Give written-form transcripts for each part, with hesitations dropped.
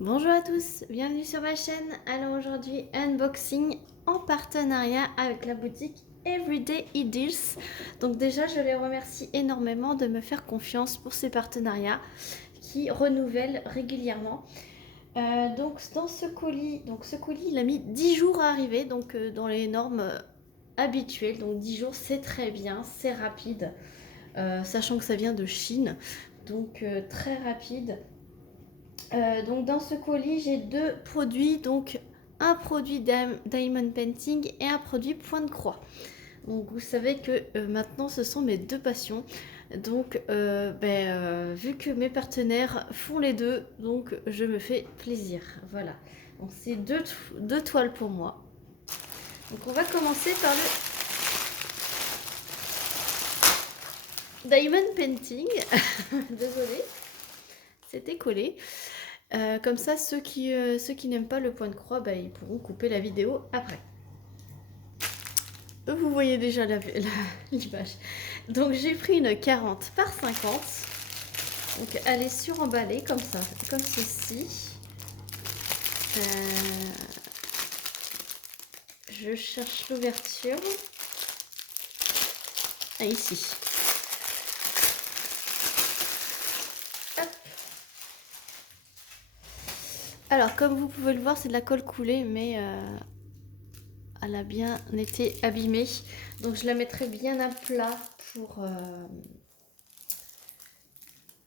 Bonjour à tous, bienvenue sur ma chaîne. Alors aujourd'hui, unboxing en partenariat avec la boutique Everyday Deals. Donc déjà, je les remercie énormément de me faire confiance pour ces partenariats qui renouvellent régulièrement. Donc dans ce colis, il a mis 10 jours à arriver, donc dans les normes habituelles. Donc 10 jours, c'est très bien, c'est rapide, sachant que ça vient de Chine, donc très rapide. Donc dans ce colis, j'ai deux produits, donc un produit Diamond Painting et un produit Point de Croix. Donc vous savez que maintenant ce sont mes deux passions. Donc vu que mes partenaires font les deux, donc je me fais plaisir. Voilà. Donc c'est deux toiles pour moi. Donc on va commencer par le Diamond Painting. Désolée, c'était collé. Comme ça, ceux qui n'aiment pas le point de croix, bah, ils pourront couper la vidéo après. Vous voyez déjà l'image. Donc j'ai pris une 40 par 50. Donc elle est suremballée comme ça, comme ceci. Je cherche l'ouverture. Ah, ici. Hop. Alors comme vous pouvez le voir, c'est de la colle coulée, mais elle a bien été abîmée. Donc je la mettrai bien à plat pour...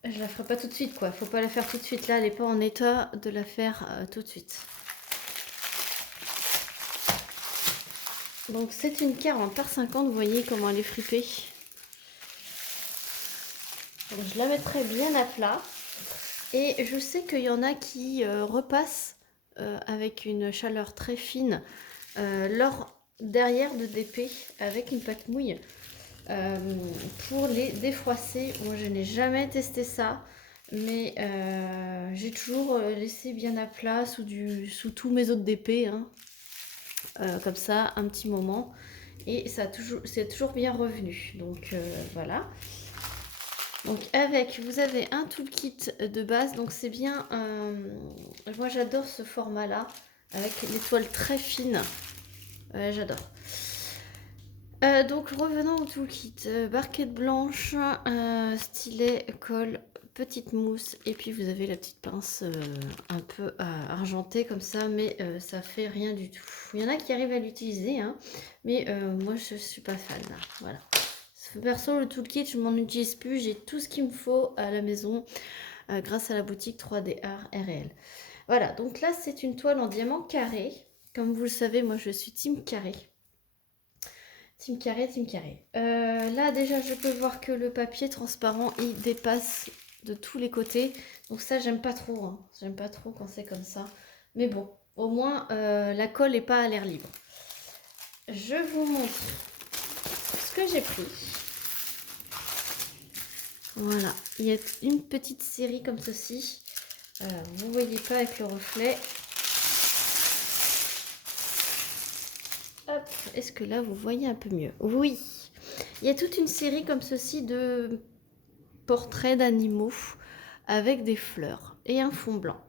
Je la ferai pas tout de suite, quoi. Faut pas la faire tout de suite. Là, elle n'est pas en état de la faire tout de suite. Donc c'est une 40 par 50. Vous voyez comment elle est fripée. Donc, je la mettrai bien à plat. Et je sais qu'il y en a qui repassent avec une chaleur très fine leur derrière de DP avec une pâte mouille pour les défroisser. Moi, je n'ai jamais testé ça. Mais j'ai toujours laissé bien à plat sous tous mes autres DP, hein, comme ça, un petit moment. Et c'est toujours bien revenu. Donc voilà. Donc avec, vous avez un toolkit de base. Donc c'est bien, moi j'adore ce format-là, avec les toiles très fines. J'adore. Donc revenons au toolkit. Barquette blanche, stylet, colle, petite mousse, et puis vous avez la petite pince un peu argentée comme ça, mais ça fait rien du tout. Il y en a qui arrivent à l'utiliser, hein, mais moi je suis pas fan. Là. Voilà. Perso, le toolkit, je m'en utilise plus. J'ai tout ce qu'il me faut à la maison grâce à la boutique 3D Art RL. Voilà, donc là c'est une toile en diamant carré. Comme vous le savez, moi je suis team carré. Team carré, team carré. Là déjà je peux voir que le papier transparent il dépasse de tous les côtés. Donc ça j'aime pas trop. Hein. J'aime pas trop quand c'est comme ça. Mais bon, au moins la colle n'est pas à l'air libre. Je vous montre ce que j'ai pris. Voilà, il y a une petite série comme ceci. Vous ne voyez pas avec le reflet. Hop, est-ce que là vous voyez un peu mieux? Oui, il y a toute une série comme ceci de portraits d'animaux avec des fleurs et un fond blanc.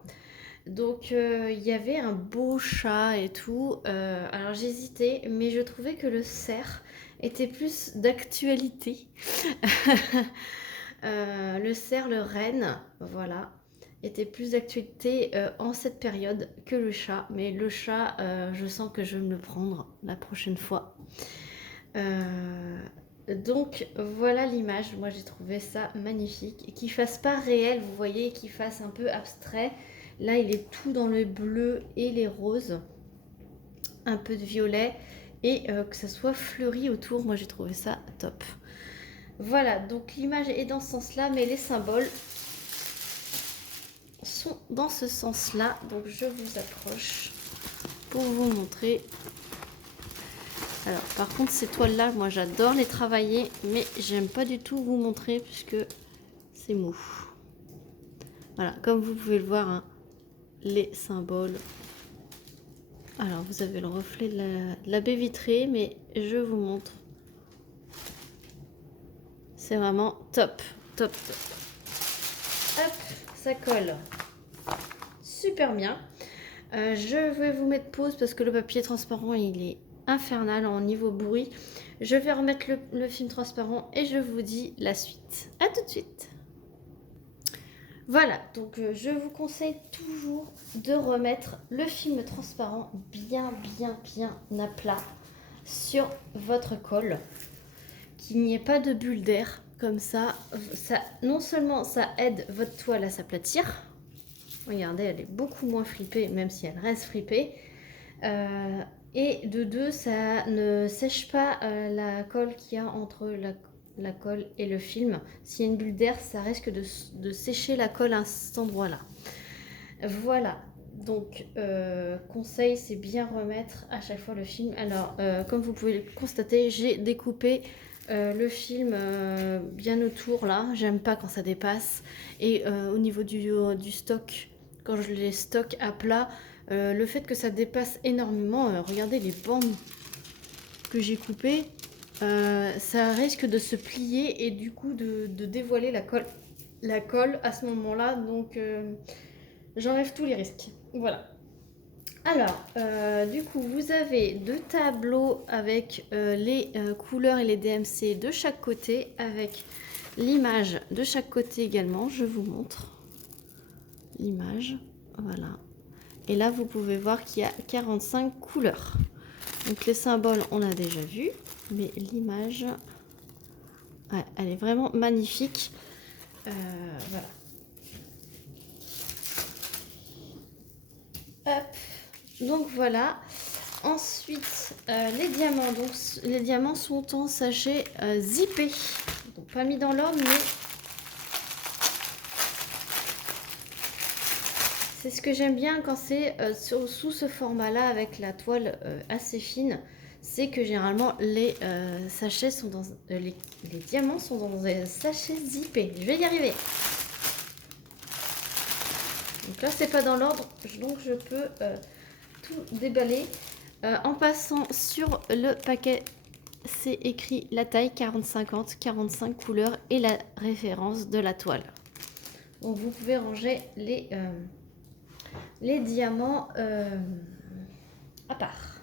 Donc il y avait un beau chat et tout. Alors j'hésitais, mais je trouvais que le cerf était plus d'actualité. Le cerf, le renne, voilà, était plus d'actualité en cette période que le chat. Mais le chat, je sens que je vais me le prendre la prochaine fois. Donc voilà l'image, moi j'ai trouvé ça magnifique. Et qu'il fasse pas réel, vous voyez, qu'il fasse un peu abstrait. Là il est tout dans le bleu et les roses, un peu de violet, et que ça soit fleuri autour, moi j'ai trouvé ça top. Voilà, donc l'image est dans ce sens-là, mais les symboles sont dans ce sens-là. Donc je vous approche pour vous montrer. Alors par contre ces toiles-là, moi j'adore les travailler, mais j'aime pas du tout vous montrer puisque c'est mou. Voilà, comme vous pouvez le voir, hein, les symboles. Alors vous avez le reflet de la baie vitrée, mais je vous montre. C'est vraiment top, top, top. Hop, ça colle super bien. Je vais vous mettre pause parce que le papier transparent il est infernal en niveau bruit. Je vais remettre le film transparent et je vous dis la suite. A tout de suite. Voilà, donc je vous conseille toujours de remettre le film transparent bien à plat sur votre colle, qu'il n'y ait pas de bulle d'air. Comme ça, non seulement ça aide votre toile à s'aplatir, regardez, elle est beaucoup moins fripée, même si elle reste fripée, et de deux, ça ne sèche pas la colle qu'il y a entre la colle et le film. S'il y a une bulle d'air, ça risque de sécher la colle à cet endroit-là. Voilà, donc conseil, c'est bien remettre à chaque fois le film. Alors, comme vous pouvez le constater, j'ai découpé le film bien autour là. J'aime pas quand ça dépasse. Et au niveau du stock, quand je les stocke à plat, le fait que ça dépasse énormément, regardez les bandes que j'ai coupées, ça risque de se plier et du coup de dévoiler la colle à ce moment-là. Donc j'enlève tous les risques. Voilà. Alors, du coup, vous avez deux tableaux avec les couleurs et les DMC de chaque côté, avec l'image de chaque côté également. Je vous montre l'image. Voilà. Et là, vous pouvez voir qu'il y a 45 couleurs. Donc, les symboles, on a déjà vu. Mais l'image, ouais, elle est vraiment magnifique. Voilà. Hop. Donc voilà. Ensuite, les diamants. Donc, les diamants sont en sachet zippé. Donc pas mis dans l'ordre, mais c'est ce que j'aime bien quand c'est sous ce format-là avec la toile assez fine. C'est que généralement les sachets sont dans les diamants sont dans des sachets zippés. Je vais y arriver. Donc là, c'est pas dans l'ordre, donc je peux tout déballer. En passant sur le paquet, c'est écrit la taille 40-50, 45 couleurs et la référence de la toile. Donc vous pouvez ranger les diamants à part.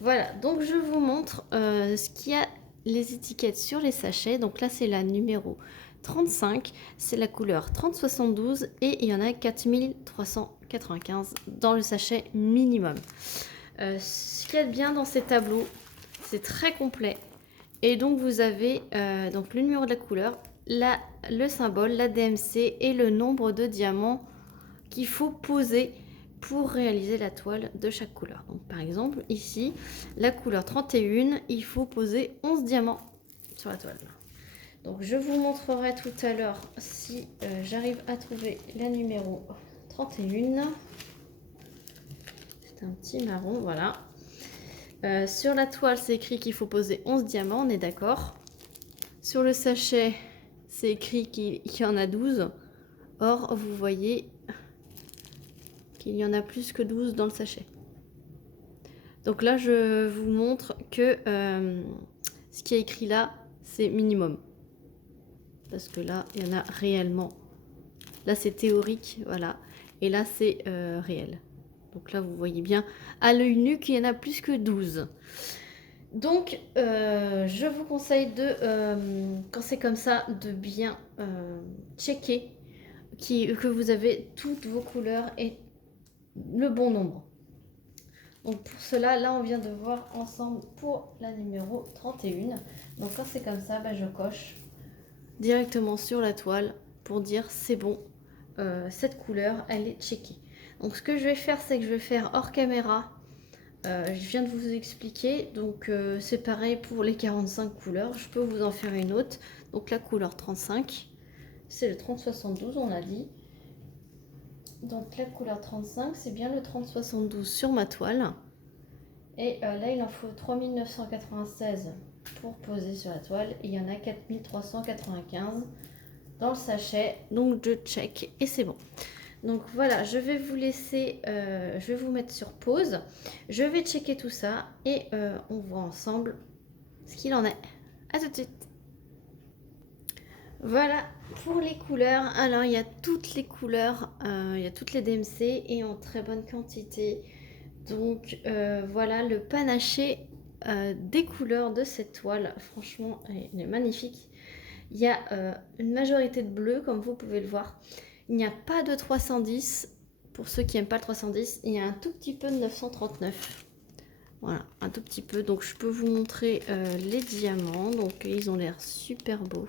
Voilà, donc je vous montre ce qu'il y a les étiquettes sur les sachets. Donc là, c'est la numéro 35, c'est la couleur 3072 et il y en a 4395 dans le sachet minimum. Ce qu'il y a de bien dans ces tableaux, c'est très complet. Et donc vous avez donc le numéro de la couleur, le symbole, la DMC et le nombre de diamants qu'il faut poser pour réaliser la toile de chaque couleur. Donc par exemple ici, la couleur 31, il faut poser 11 diamants sur la toile. Donc je vous montrerai tout à l'heure si j'arrive à trouver la numéro 31. C'est un petit marron, voilà. Sur la toile, c'est écrit qu'il faut poser 11 diamants, on est d'accord. Sur le sachet, c'est écrit qu'il y en a 12. Or, vous voyez qu'il y en a plus que 12 dans le sachet. Donc là, je vous montre que ce qui est écrit là, c'est minimum. Parce que là, il y en a réellement. Là, c'est théorique, voilà. Et là, c'est réel. Donc là, vous voyez bien à l'œil nu qu'il y en a plus que 12. Donc, je vous conseille quand c'est comme ça, de bien checker que vous avez toutes vos couleurs et le bon nombre. Donc pour cela, là, on vient de voir ensemble pour la numéro 31. Donc quand c'est comme ça, je coche directement sur la toile pour dire c'est bon, cette couleur, elle est checkée. Donc ce que je vais faire, c'est que je vais faire hors caméra. Je viens de vous expliquer, donc c'est pareil pour les 45 couleurs, je peux vous en faire une autre. Donc la couleur 35, c'est le 3072, on a dit. Donc la couleur 35, c'est bien le 3072 sur ma toile. Et là, il en faut 3996 pour poser sur la toile. Et il y en a 4395 dans le sachet. Donc je check et c'est bon. Donc voilà, je vais vous laisser, je vais vous mettre sur pause. Je vais checker tout ça et on voit ensemble ce qu'il en est. À tout de suite. Voilà pour les couleurs. Alors il y a toutes les couleurs, il y a toutes les DMC et en très bonne quantité. Donc voilà le panaché des couleurs de cette toile. Franchement, elle est magnifique. Il y a une majorité de bleu comme vous pouvez le voir. Il n'y a pas de 310. Pour ceux qui n'aiment pas le 310, il y a un tout petit peu de 939. Voilà, un tout petit peu. Donc je peux vous montrer les diamants. Donc ils ont l'air super beaux.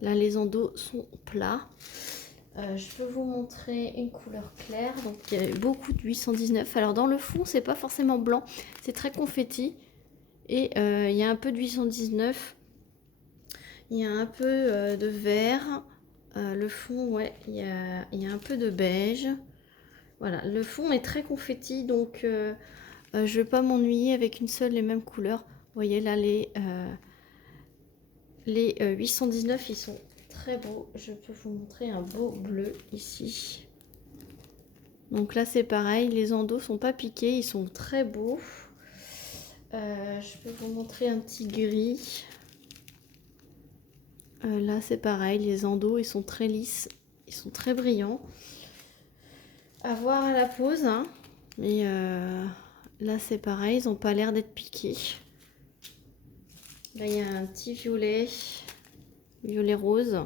Là, les endos sont plats. Je peux vous montrer une couleur claire. Donc, il y a beaucoup de 819. Alors, dans le fond, c'est pas forcément blanc. C'est très confetti. Et il y a un peu de 819. Il y a un peu de vert. Le fond, ouais, il y a un peu de beige. Voilà, le fond est très confetti. Donc, je ne vais pas m'ennuyer avec une seule et même couleur. Vous voyez, là, les 819, ils sont très beaux. Je peux vous montrer un beau bleu ici. Donc là, c'est pareil. Les endos sont pas piqués. Ils sont très beaux. Je peux vous montrer un petit gris. Là, c'est pareil. Les endos, ils sont très lisses. Ils sont très brillants. À voir à la pose. Hein. Mais là, c'est pareil. Ils n'ont pas l'air d'être piqués. Là, il y a un petit violet. Violet rose.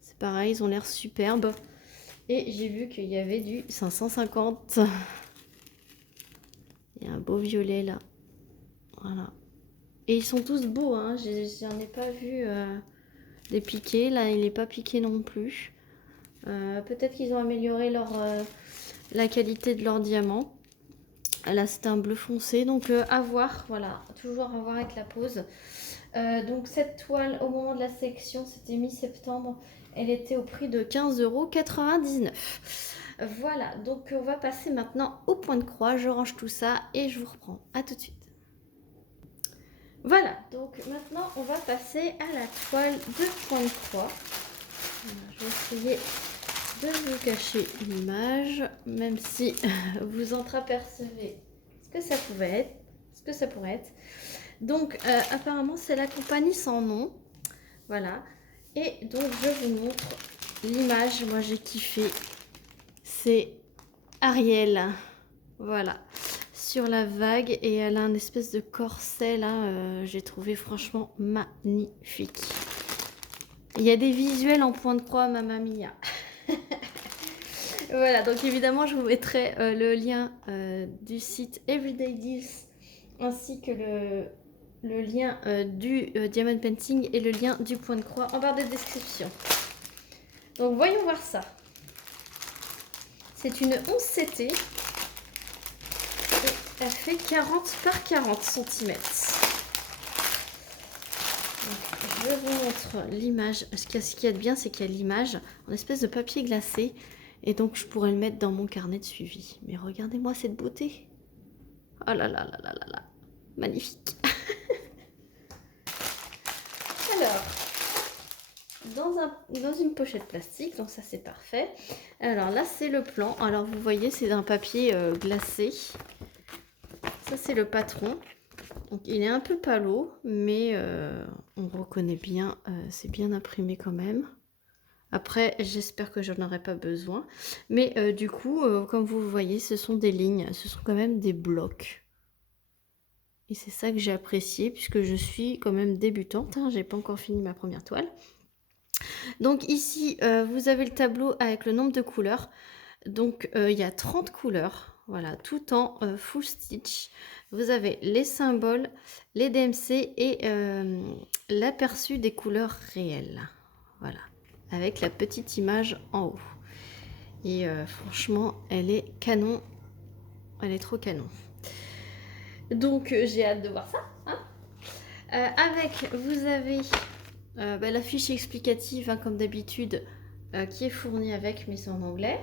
C'est pareil. Ils ont l'air superbes. Et j'ai vu qu'il y avait du 550. Il y a un beau violet là. Voilà. Et ils sont tous beaux. Hein. J'en ai pas vu des piqués. Là, il n'est pas piqué non plus. Peut-être qu'ils ont amélioré la qualité de leur diamant. Là, c'est un bleu foncé. Donc, à voir. Voilà. Toujours à voir avec la pose. Donc, cette toile, au moment de la sélection, c'était mi-septembre. Elle était au prix de 15,99 €. Voilà, donc on va passer maintenant au point de croix. Je range tout ça et je vous reprends. À tout de suite. Voilà, donc maintenant on va passer à la toile de point de croix. Voilà, je vais essayer de vous cacher l'image, même si vous entreapercevez ce que ça pouvait être, ce que ça pourrait être. Donc apparemment c'est la compagnie sans nom. Voilà. Et donc je vous montre l'image. Moi j'ai kiffé. C'est Ariel. Voilà. Sur la vague et elle a un espèce de corset là. J'ai trouvé franchement magnifique. Il y a des visuels en point de croix, Mamma Mia. Voilà, donc évidemment je vous mettrai le lien du site Everyday Deals ainsi que le lien du Diamond Painting et le lien du point de croix en barre de description. Donc voyons voir ça. C'est une 11CT et elle fait 40 par 40 cm. Donc, je vous montre l'image. Ce qu'il y a de bien, c'est qu'il y a l'image en espèce de papier glacé. Et donc je pourrais le mettre dans mon carnet de suivi. Mais regardez-moi cette beauté. Oh là là là là là là. Magnifique. Alors, dans une pochette plastique, donc ça c'est parfait. Alors là c'est le plan. Alors vous voyez c'est d'un papier glacé. Ça c'est le patron. Donc il est un peu palo, mais on reconnaît bien, c'est bien imprimé quand même. Après j'espère que je n'en aurai pas besoin. Mais du coup, comme vous voyez, ce sont des lignes, ce sont quand même des blocs. Et c'est ça que j'ai apprécié puisque je suis quand même débutante. Hein, j'ai pas encore fini ma première toile. Donc ici, vous avez le tableau avec le nombre de couleurs. Donc il y a 30 couleurs, voilà, tout en full stitch. Vous avez les symboles, les DMC et l'aperçu des couleurs réelles. Voilà, avec la petite image en haut. Et franchement, elle est canon. Elle est trop canon. Donc j'ai hâte de voir ça. Hein. Avec, vous avez la fiche explicative, hein, comme d'habitude, qui est fournie avec, mais c'est en anglais.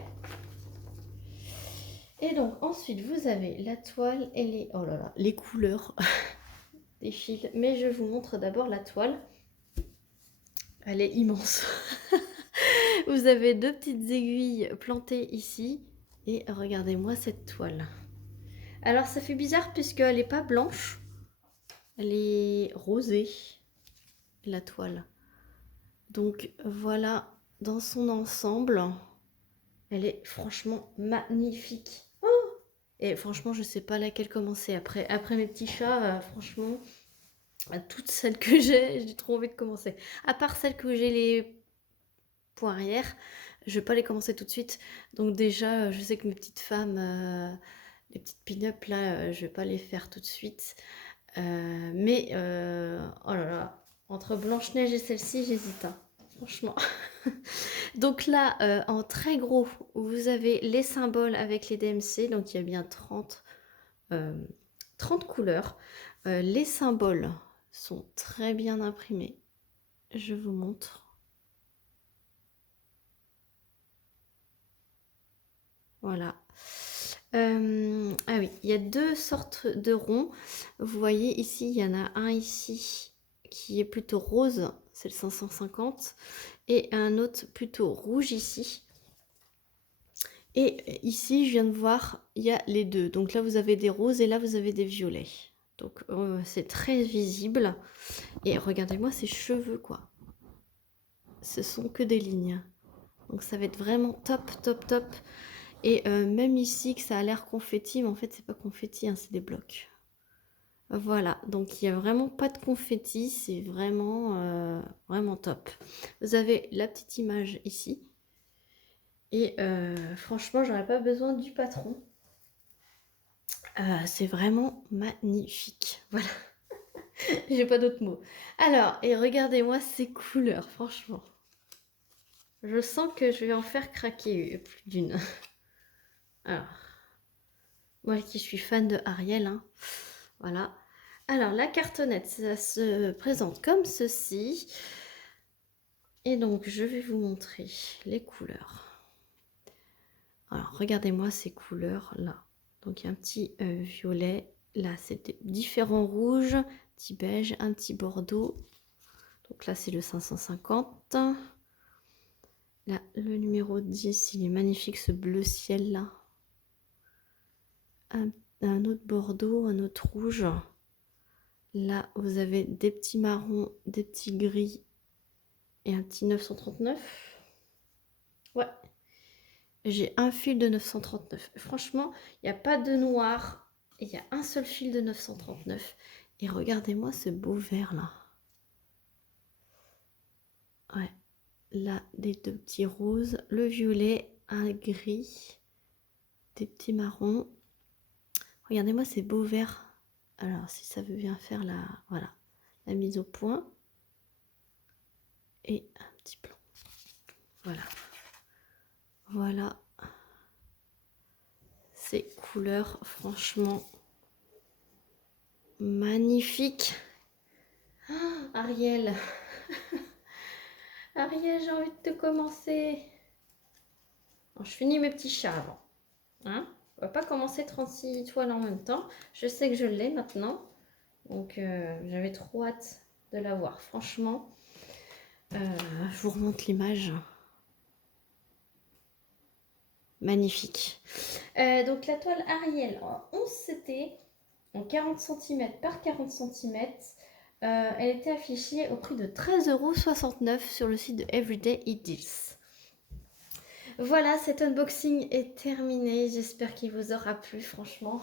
Et donc ensuite vous avez la toile et les, oh là là, les couleurs des fils. Mais je vous montre d'abord la toile. Elle est immense. Vous avez deux petites aiguilles plantées ici. Et regardez-moi cette toile. Alors ça fait bizarre puisqu'elle n'est pas blanche. Elle est rosée, la toile. Donc voilà, dans son ensemble, elle est franchement magnifique. Oh, et franchement, je sais pas laquelle commencer. Après mes petits chats, franchement, toutes celles que j'ai trop envie de commencer. À part celles que j'ai les points arrière, je vais pas les commencer tout de suite. Donc déjà, je sais que mes petites femmes, les petites pin-up là, je vais pas les faire tout de suite. Mais oh là là, entre Blanche-Neige et celle-ci, j'hésite, hein, franchement. Donc là, en très gros, vous avez les symboles avec les DMC. Donc il y a bien 30 couleurs. Les symboles sont très bien imprimés. Je vous montre. Voilà. Ah oui, il y a deux sortes de ronds. Vous voyez ici, il y en a un ici qui est plutôt rose, c'est le 550, et un autre plutôt rouge ici. Et ici, je viens de voir, il y a les deux. Donc là, vous avez des roses et là, vous avez des violets. Donc c'est très visible. Et regardez-moi ces cheveux, quoi. Ce sont que des lignes. Donc ça va être vraiment top, top, top. Et même ici, que ça a l'air confetti, mais en fait, c'est pas confetti, hein, c'est des blocs. Voilà, donc il n'y a vraiment pas de confetti, c'est vraiment, vraiment top. Vous avez la petite image ici. Et franchement, j'aurais pas besoin du patron. C'est vraiment magnifique. Voilà, j'ai pas d'autres mots. Alors, et regardez-moi ces couleurs, franchement. Je sens que je vais en faire craquer plus d'une. Alors, moi qui suis fan de Ariel, hein, voilà. Alors, la cartonnette, ça se présente comme ceci. Et donc, je vais vous montrer les couleurs. Alors, regardez-moi ces couleurs-là. Donc, il y a un petit violet. Là, c'est différents rouges, petit beige, un petit bordeaux. Donc là, c'est le 550. Là, le numéro 10, il est magnifique, ce bleu ciel-là. Un autre bordeaux, un autre rouge. Là, vous avez des petits marrons, des petits gris et un petit 939. Ouais, j'ai un fil de 939. Franchement, il n'y a pas de noir. Il y a un seul fil de 939. Et regardez-moi ce beau vert là. Ouais, là, des deux petits roses, le violet, un gris, des petits marrons. Regardez-moi ces beaux verts. Alors, si ça veut bien faire voilà, la mise au point. Et un petit blanc. Voilà. Voilà. Ces couleurs, franchement, magnifiques. Oh, Ariel. Ariel, j'ai envie de te commencer. Alors, je finis mes petits chats avant. Hein, on va pas commencer 36 étoiles en même temps. Je sais que je l'ai maintenant. Donc, j'avais trop hâte de la voir. Franchement, je vous remonte l'image. Magnifique. Donc, la toile Ariel en 11 CT, en 40 cm par 40 cm. Elle était affichée au prix de 13,69 € sur le site de Everyday Deals. Voilà, cet unboxing est terminé. J'espère qu'il vous aura plu, franchement.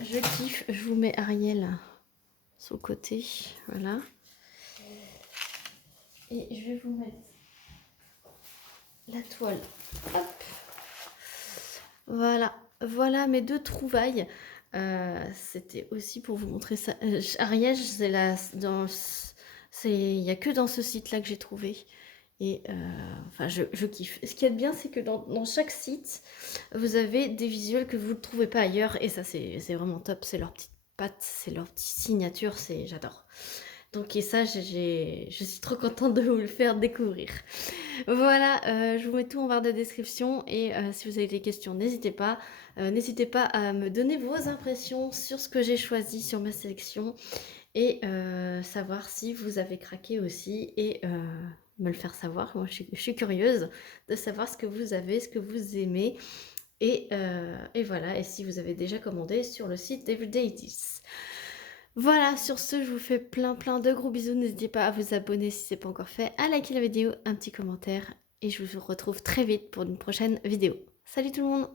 Je kiffe. Je vous mets Ariel sur le côté. Voilà. Et je vais vous mettre la toile. Hop. Voilà. Voilà mes deux trouvailles. C'était aussi pour vous montrer ça. Ariel, c'est il n'y a que dans ce site-là que j'ai trouvé. Et enfin, je kiffe. Ce qui est bien, c'est que dans chaque site, vous avez des visuels que vous ne trouvez pas ailleurs. Et ça, c'est vraiment top. C'est leur petite patte, c'est leur petite signature. J'adore. Donc, et ça, je suis trop contente de vous le faire découvrir. Voilà, je vous mets tout en barre de description. Et si vous avez des questions, n'hésitez pas. N'hésitez pas à me donner vos impressions sur ce que j'ai choisi, sur ma sélection. Et savoir si vous avez craqué aussi. Et me le faire savoir. Moi, je suis curieuse de savoir ce que vous avez, ce que vous aimez. Et voilà, et si vous avez déjà commandé sur le site d'Everyday Deals. Voilà, sur ce, je vous fais plein plein de gros bisous. N'hésitez pas à vous abonner si ce n'est pas encore fait, à liker la vidéo, un petit commentaire et je vous retrouve très vite pour une prochaine vidéo. Salut tout le monde!